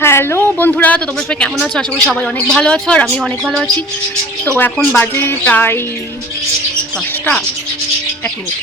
Hello বন্ধুরা, তো তোমরা সবাই কেমন আছো? আশা করি সবাই অনেক ভালো আছো আর আমি অনেক ভালো আছি। তো এখন বাজে প্রায় দশটা, এক মিনিট।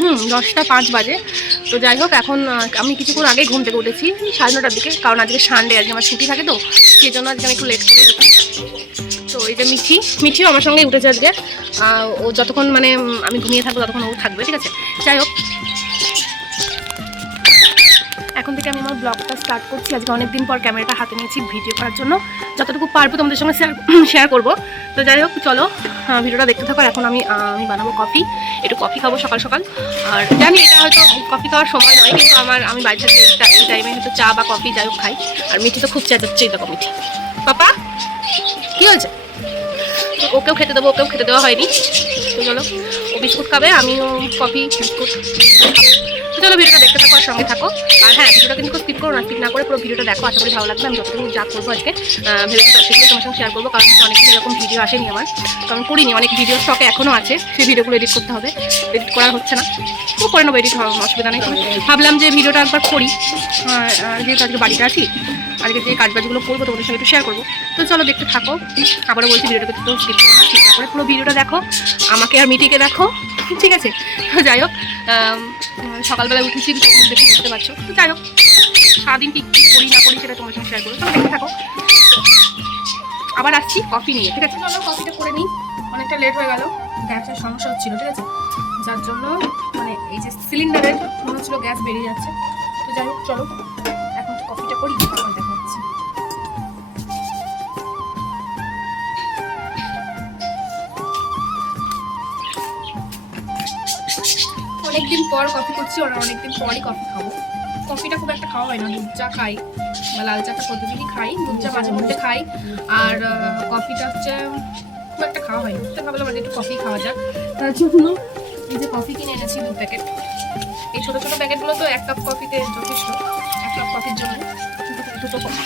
হুম, দশটা পাঁচ বাজে। তো যাই হোক, এখন আমি কিছুক্ষণ আগেই ঘুম থেকে উঠেছি সাড়ে নটার দিকে, কারণ আজকে সানডে আজকে আমার ছুটি থাকে তো, সেই জন্য আজকে আমি একটু লেট করে তো এই যে মিঠি, মিঠিও আমার সঙ্গে উঠেছে আজকে। ও যতক্ষণ মানে আমি ঘুমিয়ে থাকব ততক্ষণ ও থাকবে, ঠিক আছে? যাই হোক এখন থেকে আমি আমার ব্লগটা স্টার্ট করছি। আজকে অনেক দিন পর ক্যামেরাটা হাতে নিয়েছি ভিডিও করার জন্য। যতটুকু পারব তোমাদের সঙ্গে শেয়ার করব। তো যাই হোক, চলো ভিডিওটা দেখতে থাকো। এখন আমি আমি বানাবো কফি একটু কফি খাব সকাল সকাল। আর জানি এটা হয়তো কফি খাওয়ার সময় নয়, কিন্তু আমার, আমি বাড়ি এই টাইমে হয়তো চা বা কফি যাই হোক খাই। আর মিঠি তো খুব চেঁচাচ্ছে এই দেখো মিঠি। পাপা, কি হয়েছে? ওকেও খেতে দেবো, ওকেও খেতে দেওয়া হয়নি। তো চলো, ও বিস্কুট খাবে, আমিও কফি বিস্কুট খাব। চলো ভিডিওটা দেখতে থাকো আর সঙ্গে থাকো। আর হ্যাঁ ভিডিওটা কিন্তু স্কিপ করো না স্কিপ না করে পুরো ভিডিওটা দেখো। আশা করি ভালো লাগবে। আমি যতটুকু যা করব আজকে ভেবেছি সেগুলো তোমার সঙ্গে শেয়ার করব। কারণ অনেক এরকম ভিডিও আসেনি আমার। কারণ করিনি, অনেক ভিডিও স্টকে এখনও আছে। সেই ভিডিওগুলো এডিট করতে হবে। এডিট করা হচ্ছে না। তো করে নেব এডিট অসুবিধা নেই। ভাবলাম যে ভিডিওটা একবার করি। যেহেতু আজকে বাড়িতে আছি, আজকে যে কাজবাজগুলো করব তোমাদের সঙ্গে একটু শেয়ার করব। তো চলো দেখতে থাকো। আবারও বলছি ভিডিওটা তো স্কিপ করো না স্কিপ না করে পুরো ভিডিওটা দেখো। আমাকে আর মিটিকে দেখো। ঠিক আছে। তো যাই হোক সকালবেলা উঠেছি মুখ দেখে বুঝতে পারছ। তো যাই হোক, সারাদিন কি কি করি না করি সেটা তোমার সঙ্গে শেয়ার করব। চলো দেখতে থাকো। আবার আসছি কফি নিয়ে, ঠিক আছে? চলো কফিটা করে নিই। অনেকটা লেট হয়ে গেল। গ্যাসের সমস্যা হচ্ছিল, ঠিক আছে? যার জন্য মানে এই যে সিলিন্ডারের মনে হচ্ছিল গ্যাস বেরিয়ে যাচ্ছে। তো যাই হোক, চলো, এখন কফিটা করি। অনেকদিন পর কফি করছি, ওরা অনেকদিন পরই কফি খাব। কফিটা খুব একটা খাওয়া হয় না, দুধ চা খাই বা লাল চাটা প্রতিদিনই খাই, দুধ চা মাঝে মধ্যে খাই। আর কফিটা হচ্ছে, খুব একটা খাওয়া হয় না। তো ভাবলাম একটু কফি খাওয়া যাক। তার জন্য এই যে কফি কিনে এনেছি দু প্যাকেট এই ছোটো ছোটো প্যাকেটগুলো তো এক কাপ কফিতে যথেষ্ট, এক কাপ কফির জন্য দুটো কফি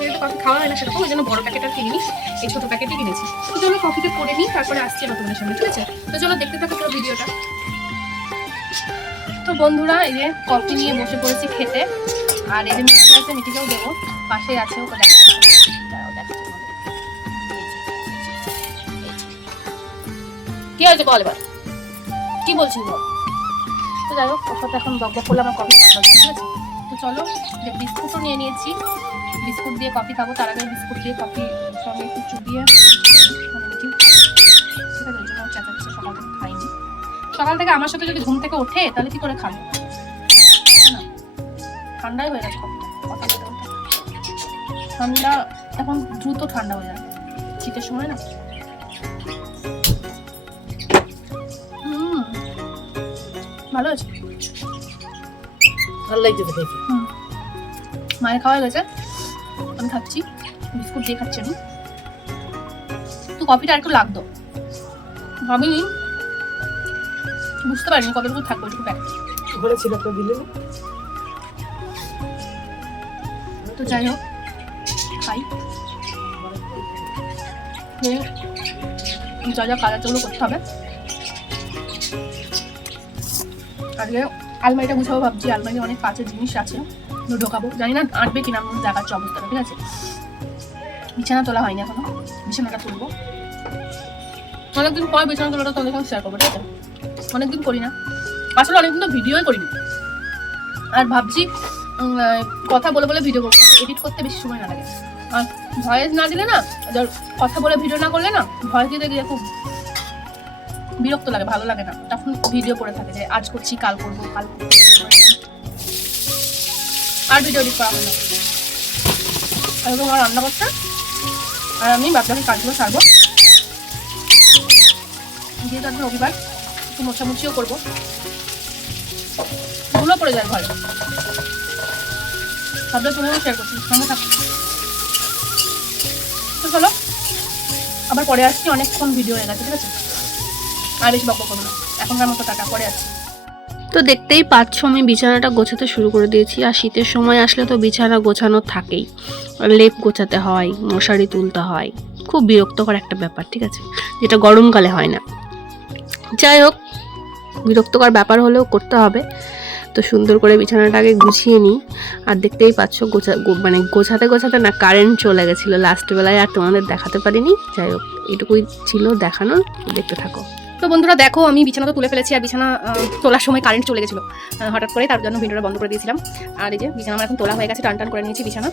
যেহেতু কফি খাওয়া হয় না সেরকম, ওই জন্য বড় প্যাকেট আর কিনিনি, এই ছোটো প্যাকেটই কিনেছি। তো চলো কফিটা করে নিই, তারপরে আসছি আমার তোমাদের সামনে, ঠিক আছে? তো চলো দেখতে থাকো পুরো ভিডিওটা তো বন্ধুরা, এই যে কফি নিয়ে বসে পড়েছি খেতে। আর এই যে মিষ্টি আছে মিষ্টিকেও দেবো। পাশেই আছে, ওকে কি হয়েছে বল এবার? কি বলছিস বল? তো যাই হোক, ওর সাথে এখন বক বক করলে আমার কফি খাওয়া ঠিক আছে? তো চলো, যে বিস্কুটও নিয়ে নিয়েছি। বিস্কুট দিয়ে কফি খাব, তার আগে বিস্কুট দিয়ে কফি, সঙ্গে একটু চুবিয়ে মানে সকাল থেকে আমার সাথে যদি ঘুম থেকে ওঠে তাহলে কি করে খাবে? ঠান্ডাই হয়ে গেছে। ঠান্ডা এখন দ্রুত ঠান্ডা হয়ে যায় শীতের সময় না? ভালো আছে ভালো লাগছে হুম। মায়ের খাওয়া গেছে। আমি খাচ্ছি। বিস্কুট দিয়ে খাচ্ছি আমি তো কফিটা আর একটু লাগতো। ভাবিনি বুঝতে পারিনি কতটুকু থাকবে ওইটুকু প্যাকেট ঘরে ছিল তো দিলে। তো যাই হোক খাই যা যা কাজ আছে করতে হবে। আজকে আলমারিটা গুছাবো ভাবছি আলমারি অনেক কাছের জিনিস আছে ঢোকাবো। জানি না আঁটবে কিনা আমি দেখাচ্ছি অবস্থাটা ঠিক আছে? বিছানা তোলা হয়নি এখনও বিছানাটা তুলবো। অনেকদিন পর বিছানা তোলাটা তোমাদের সঙ্গে শেয়ার করব ঠিক আছে? অনেকদিন করি না। আসলে অনেকদিন তো ভিডিওই করিনি। আর ভাবছি কথা বলে বলে ভিডিও করব এডিট করতে বেশি সময় না লাগে। আর ভয়েস না দিলে না, ধর কথা বলে ভিডিও না করলে না ভয়েস দিতে গিয়ে খুব বিরক্ত লাগে, ভালো লাগে না। তখন ভিডিও করে থাকে যে, আজ করছি, কাল করব কাল করব। আর ভিডিও এডিট করা হয় না। আর তোমার রান্না করতে আর আমি বাচ্চাকে কাজগুলো সারবো। যেহেতু আজকে রবিবার একটু মোছামুছিও করব। ধুলো পড়ে যায় ঘরে। সবটা তোমাকে শেয়ার করছি, সঙ্গে থাকো। তো চলো, আবার পরে আসছি, অনেকক্ষণ ভিডিও হয়ে গেছে ঠিক আছে? আর বেশি বকবক করব না। এখনকার মতো টাকা পরে আসছি। তো দেখতেই পাচ্ছ, আমি বিছানাটা গোছাতে শুরু করে দিয়েছি, আর শীতের সময় আসলে তো বিছানা গোছানো থাকেই। লেপ গোছাতে হয়, মশারি তুলতে হয়। খুব বিরক্তকর একটা ব্যাপার, ঠিক আছে? যেটা গরমকালে হয় না। যাই হোক বিরক্তকর ব্যাপার হলেও করতে হবে। তো সুন্দর করে বিছানাটাকে গুছিয়ে নিই। আর দেখতেই পাচ্ছ, গোছা মানে গোছাতে গোছাতে না কারেন্ট চলে গেছিল। লাস্ট বেলায় আর তোমাদের দেখাতে পারিনি। যাই হোক এটুকুই ছিল দেখানোর। দেখতে থাকো। তো বন্ধুরা দেখো, আমি বিছানা তো তুলে ফেলেছি, আর বিছানা তোলার সময় কারেন্ট চলে গেছিল। হঠাৎ করে তার জন্য ভিডিওটা বন্ধ করে দিয়েছিলাম। আর এই যে বিছানা আমার এখন তোলা হয়ে গেছে টান টান করে নিয়েছি বিছানা।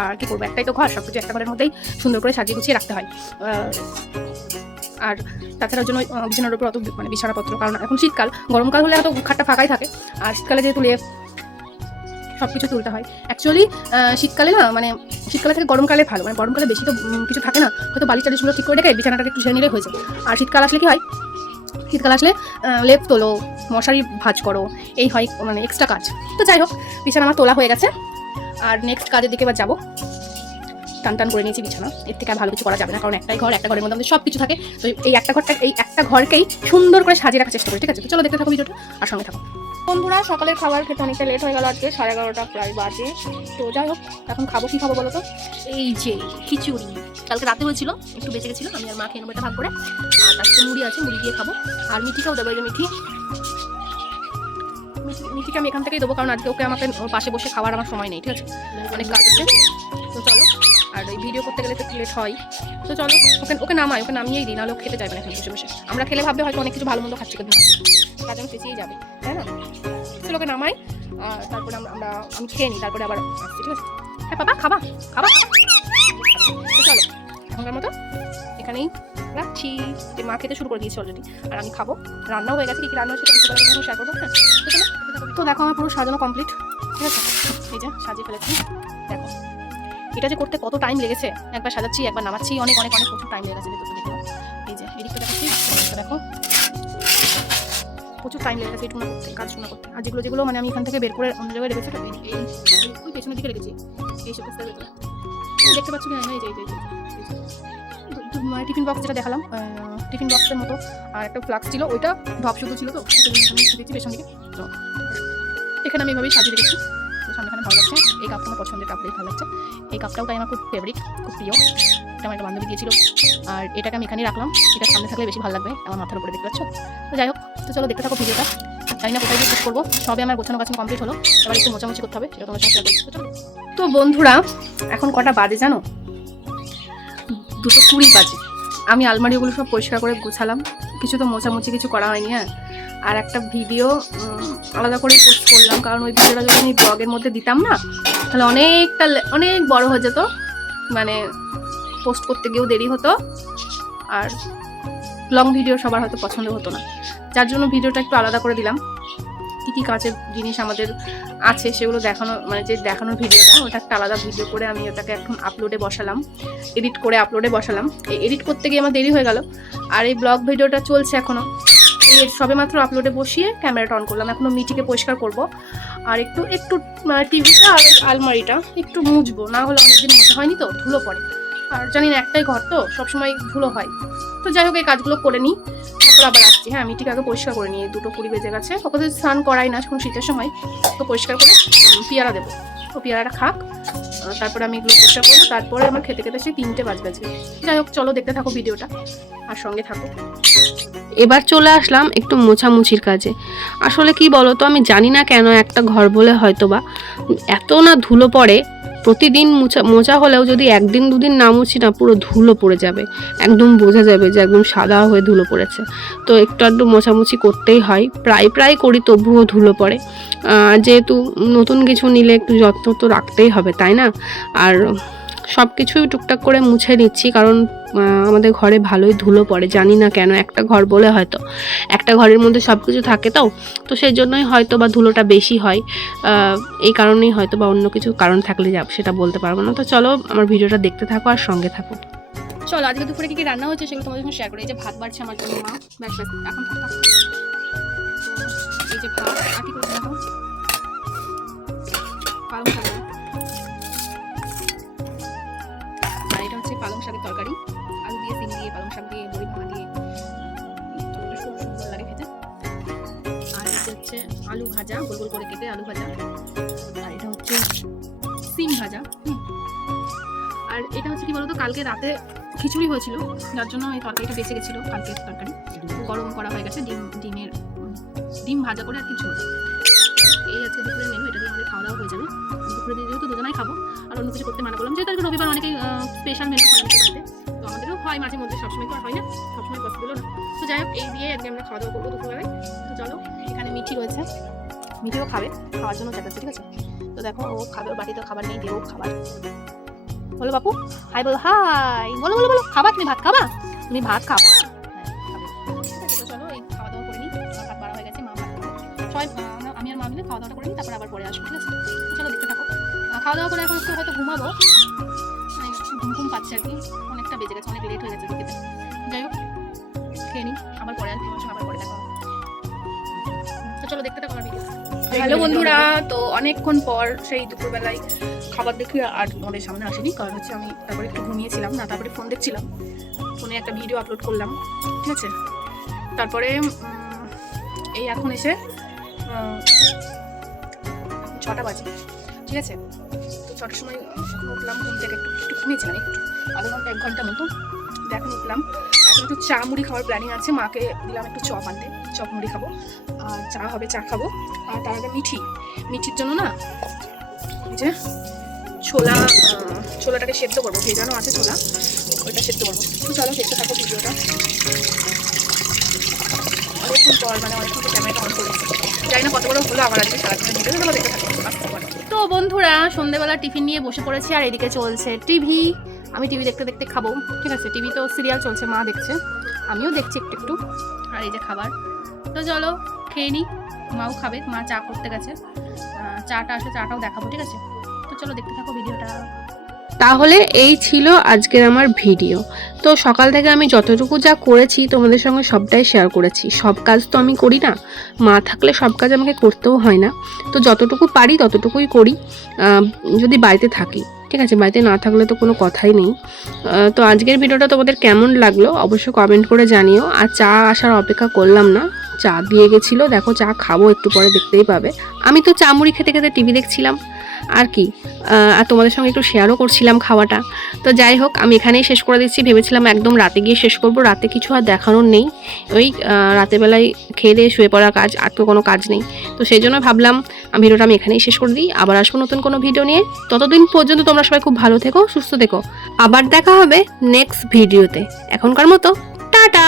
আর কি করব, একটাই তো ঘর সব কিছু একটা ঘরের মধ্যেই সুন্দর করে সাজিয়ে গুছিয়ে রাখতে হয়। আর তাছাড়ার জন্য বিছানার উপর অত মানে বিছানাপত্র। কারণ এখন শীতকাল, গরমকাল হলে এত খাটটা ফাঁকাই থাকে। আর শীতকালে যেহেতু লেপ সব কিছু তুলতে হয়। অ্যাকচুয়ালি শীতকালে না মানে শীতকালে থেকে গরমকালে ভালো। মানে গরমকালে বেশি তো কিছু থাকে না। হয়তো বালি টালিশগুলো ঠিক করে রেখে বিছানাটাকে একটু নিলে হয়ে যায়। আর শীতকাল আসলে কি হয়? শীতকাল আসলে লেপ তোলো, মশারি ভাঁজ করো, এই হয় মানে এক্সট্রা কাজ। তো যাই হোক, বিছানা আমার তোলা হয়ে গেছে। আর নেক্সট কাজের দিকে এবার যাব। টান টান করে নিয়েছি বিছানা। এর থেকে আর ভালো কিছু করা যাবে না কারণ একটাই ঘর একটা ঘরের মধ্যে আমাদের সব কিছু থাকে। তো এই একটা ঘরটা এই একটা ঘরকেই সুন্দর করে সাজিয়ে রাখার চেষ্টা করি ঠিক আছে? তো চলো দেখতে থাকো ভিডিওটা আর সঙ্গে থাকো। বন্ধুরা সকালের খাবার খেতে অনেকটা লেট হয়ে গেল আজকে সাড়ে এগারোটা প্রায় বাজে। তো যাই হোক এখন খাব কি খাব বলো তো? এই যে খিচুড়ি। কালকে রাতে হয়েছিল একটু বেঁচে গেছিল আমি আর মা খেয়ে নেব এটা ভাগ করে। আর তার মুড়ি আছে মুড়ি দিয়ে খাব। আর মিঠিটাও দেবো এই যে মিঠি। মিঠি- আমি এখান থেকেই দেবো, কারণ আজকে ওকে আমাকে পাশে বসে খাওয়ার আমার সময় নেই, ঠিক আছে? অনেক কাজ আছে। তো চলো, আর ওই ভিডিও করতে গেলে তো একটু লেট হয়। তো চলো, ওকে ওকে নামাই, ওকে নামিয়েই দিই, নাহলে খেতে চাইবে না এখানে বসে বসে। আমরা খেলে ভাববে হয়তো অনেক কিছু ভালো মন্দ খাচ্ছি, কিন্তু কাজ আমি পেঁচিয়েই যাবে, তাই না? চলো ওকে নামাই তারপরে আমরা আমি খেয়ে নিই, তারপরে আবার আসছি, ঠিক আছে? হ্যাঁ বাবা খাবা খাবা চলো, এখনকার মতো এখানেই। রাখছি। যে মা খেতে শুরু করে দিয়েছি অলরেডি আর আমি খাব। রান্নাও হয়ে গেছে কি কি রান্না হচ্ছে সেটা শেয়ার করব। হ্যাঁ তো দেখো আমার পুরো সাজানো কমপ্লিট ঠিক আছে? এই যে সাজিয়ে ফেলেছি। দেখো এটা যে করতে কত টাইম লেগেছে? একবার সাজাচ্ছি একবার নামাচ্ছি অনেক অনেক অনেক প্রচুর টাইম লেগেছে দেখো দেখো এই যে এদিকটা দেখাচ্ছি দেখো। প্রচুর টাইম লেগে গেছে এটুকু করতে কাজ শোনা করতে। আর যেগুলো যেগুলো মানে আমি এখান থেকে বের করে অন্য জায়গায় রেখেছি এই ওই পেছনের দিকে রেখেছি। এই সব দেখতে পাচ্ছি কি না? এই যে এই যে, মানে টিফিন বক্স যেটা দেখালাম টিফিন বক্সের মতো, আর একটা ফ্লাক্স ছিল, ওইটা ঢপ শুধু ছিল তো এখানে পেছন দিকে। তো, এখানে আমি এইভাবেই সাজিয়ে রেখেছি। তো সামনে এখানে ভালো লাগছে। এই কাপটা আমার পছন্দের কাপ ভালো লাগছে। এই কাপটাও তাই আমার খুব ফেভারিট খুব প্রিয়। এটা আমার একটা বান্ধবী দিয়েছিল। আর এটাকে আমি এখানেই রাখলাম। এটা সামনে থাকলে বেশি ভালো লাগবে আমার মাথার উপরে দেখতে পাচ্ছ? তো যাই হোক, তো চলো দেখতে থাকো ভিডিওটা। জানি না কোথায় গিয়ে করব। সবে আমার গোছানো গাছানো কমপ্লিট হলো। এবার একটু মোচামুচি করতে হবে, সেটা তোমার সাথে তো বন্ধুরা, এখন কটা বাজে জানো? দুটো কুড়ি বাজে। আমি আলমারিগুলো সব পরিষ্কার করে গোছালাম। কিছু তো মোছামুছি কিছু করা হয়নি হ্যাঁ। আর একটা ভিডিও আলাদা করে পোস্ট করলাম। কারণ ওই ভিডিওটা যদি আমি ব্লগের মধ্যে দিতাম না, তাহলে অনেকটা অনেক বড় হয়ে যেত। মানে পোস্ট করতে গিয়েও দেরি হতো। আর লং ভিডিও সবার হয়তো পছন্দ হতো না। যার জন্য ভিডিওটা একটু আলাদা করে দিলাম। কী কী কাজের জিনিস আমাদের আছে সেগুলো দেখানো মানে যে দেখানোর ভিডিওটা ওটা একটা আলাদা ভিডিও করে আমি ওটাকে এখন আপলোডে বসালাম এডিট করে আপলোডে বসালাম। এই এডিট করতে গিয়ে আমার দেরি হয়ে গেল, আর এই ব্লগ ভিডিওটা চলছে এখনও এই সবে মাত্র আপলোডে বসিয়ে ক্যামেরাটা অন করলাম, এখনও মিটিকে পরিষ্কার করব। আর একটু একটু টিভিটা আর আলমারিটা একটু মুছবো, না হলে অনেকদিন মোছা হয়নি তো, ধুলো পড়ে। আর জানি না একটাই ঘর তো, সবসময় ধুলো হয়। তো যাই হোক, এই কাজগুলো করে নিই, তারপর আবার আসছি। হ্যাঁ মিটিকে আগে পরিষ্কার করে নিই দুটো কুড়ি বেজে গেছে। ওকে তো স্নান করাই না এখন শীতের সময়, তো পরিষ্কার করে পেয়ারা দেবো। তো পেয়ারাটা খাক তারপরে আমি এগুলো পরিষ্কার করব। তারপরে আমার খেতে খেতে সেই তিনটে বাজবে আজকে। যাই হোক, চলো দেখতে থাকো ভিডিওটা, আর সঙ্গে থাকো। এবার চলে আসলাম একটু মোছামুছির কাজে। আসলে কি বলো তো আমি জানি না কেন একটা ঘর বলে হয়তো বা এত না ধুলো পড়ে প্রতিদিন মোচা মোচা হলেও যদি একদিন দুদিন না মুছি না, পুরো ধুলো পড়ে যাবে। একদম বোঝা যাবে যে একদম সাদা হয়ে ধুলো পড়েছে। তো একটু আধটু মোছামুছি করতেই হয়। প্রায় প্রায় করি, তবুও ধুলো পড়ে। যেহেতু নতুন কিছু নিলে একটু যত্ন তো রাখতেই হবে, তাই না? আর সব কিছুই টুকটাক করে মুছে নিচ্ছি, কারণ আমাদের ঘরে ভালোই ধুলো পড়ে, জানি না কেন, একটা ঘর বলে হয়তো, একটা ঘরের মধ্যে সব কিছু থাকে তো তো সেই জন্যই হয়তো বা ধুলোটা বেশি হয় এই কারণেই হয়তো বা অন্য কিছু কারণ থাকলে যাব সেটা বলতে পারব না, তো চলো আমার ভিডিওটা দেখতে থাকো আর সঙ্গে থাকো। চলো, আজকে দুপুরে কি কি রান্না হচ্ছে সেগুলো তোমাদের সঙ্গে শেয়ার করি, এই যে ভাত বাড়ছে আমার জন্য, মা। ব্যাস এখন। এই যে ভাত, আর কি করে আলু ভাজা। আর এটা হচ্ছে সিম ভাজা। আর এটা হচ্ছে কি বলতো, কালকে রাতে খিচুড়ি হয়েছিল, যার জন্য এই তরকারিটা বেঁচে গেছিল কালকে তরকারি। গরম করা হয়ে গেছে, ডিম, ডিমের, ডিম ভাজা করে আর কিছু এই আজকে দুপুরের মেনু এটা দিয়ে আমাদের খাওয়া দাওয়া হয়ে যাবে। দুপুরে দিয়ে যেহেতু দুজনাই খাব, আর অন্য কিছু করতে মানা করলাম। যেহেতু আজকে রবিবার অনেকেই স্পেশাল মেনু আমাদের বাড়িতে তো আমাদেরও হয় মাঝে মধ্যে, সবসময় তো হয় না, সবসময় পসিবলও না। তো যাই হোক, এই দিয়ে আজকে আমরা খাওয়া দাওয়া করব দুপুরবেলায়। তো চলো, এখানে মিঠি রয়েছে। মিঠিও খাবে খাওয়ার জন্য চাইছে ঠিক আছে? তো দেখো ও খাবে ওর বাড়িতে খাবার নেই দেও খাবার। বলো বাপু হাই বলো হাই বলো বলো বলো খাবা তুমি ভাত খাবা? তুমি ভাত খাবা? হ্যাঁ, দাওয়া হয়ে আমি আর মা মিলে খাওয়া দাওয়াটা করে নিই তারপর আবার পরে আসব ঠিক আছে? চলো দেখতে থাকো। খাওয়া দাওয়া করে এখন একটু হয়তো ঘুমাবো। মানে ঘুম ঘুম পাচ্ছে আর কি। অনেকটা বেজে গেছে অনেক লেট হয়ে গেছে খেতে যাই হোক খেয়ে নিই। আবার পরে আসব আবার পরে দেখা তো চলো দেখতে থাকো আমার ভিডিও হ্যালো বন্ধুরা, তো অনেকক্ষণ পর সেই দুপুরবেলায় খাবার দেখে আর তোমাদের সামনে আসেনি, কারণ হচ্ছে আমি তারপরে একটু ঘুমিয়েছিলাম, না, তারপরে ফোন দেখছিলাম ফোনে একটা ভিডিও আপলোড করলাম, ঠিক আছে? তারপরে এই এখন এসে ছটা বাজে, ঠিক আছে? ছটার সময় উঠলাম ঘুম থেকে একটু একটু ঘুমিয়েছিলাম একটু। আধা ঘণ্টা, এক ঘণ্টা মতো। এখন উঠলাম। এখন একটু চা মুড়ি খাওয়ার প্ল্যানিং আছে। মাকে দিলাম একটু চপ আনতে। চপ মুড়ি খাব। আর চা হবে, চা খাব। আর তার আগে মিঠি। মিঠির জন্য না যে ছোলা ছোলাটাকে সেদ্ধ করব। ভেজানো আছে ছোলা। ওইটা সেদ্ধ করব। তো চলো, দেখতে থাকো ভিডিওটা। অনেকক্ষণ পর মানে অনেকক্ষণ ক্যামেরাটা অন করেছি। জানি না কত বড় হলো আমার আজকে সারাদিনের ভিডিও চলো দেখতে থাকো। তো বন্ধুরা সন্ধেবেলা টিফিন নিয়ে বসে পড়েছি আর এদিকে চলছে টিভি। আমি টিভি দেখতে দেখতে খাব। ঠিক আছে টিভি তো সিরিয়াল চলছে মা দেখছে। আমিও দেখছি একটু একটু। আর এই যে খাবার। তো চলো খেয়ে নিই মাও খাবে মা চা করতে গেছে। চাটা আসলে চাটাও দেখাবো ঠিক আছে? তো চলো দেখতে থাকো ভিডিওটা। তাহলে এই ছিল আজকের আমার ভিডিও। তো সকাল থেকে আমি যতটুকু যা করেছি তোমাদের সঙ্গে সবটাই শেয়ার করেছি। সব কাজ তো আমি করি না। মা থাকলে সব কাজ আমাকে করতেও হয় না। তো যতটুকু পারি ততটুকুই করি। যদি বাড়িতে থাকি, ঠিক আছে? বাড়িতে না থাকলে তো কোনো কথাই নেই। তো আজকের ভিডিওটা তোমাদের কেমন লাগল অবশ্যই কমেন্ট করে জানিও। আর চা আসার অপেক্ষা করলাম না। চা দিয়ে গেছিল। দেখো চা খাব একটু পরে, দেখতেই পাবে। আমি তো চা মুড়ি খেতে খেতে টিভি দেখছিলাম। আর কি আর তোমাদের সঙ্গে একটু শেয়ারও করছিলাম খাওয়াটা। তো যাই হোক আমি এখানেই শেষ করে দিচ্ছি। ভেবেছিলাম একদম রাতে গিয়ে শেষ করব রাতে কিছু আর দেখানোর নেই। ওই আহ, রাতের বেলায় খেয়ে দিয়ে শুয়ে পড়া কাজ আর তো কোনো কাজ নেই। তো সেই জন্য ভাবলাম ভিডিওটা আমি এখানেই শেষ করে দিই। আবার আসব নতুন কোনো ভিডিও নিয়ে। ততদিন পর্যন্ত তোমরা সবাই খুব ভালো থেকো সুস্থ থেকো। আবার দেখা হবে নেক্সট ভিডিওতে এখনকার মতো টাটা!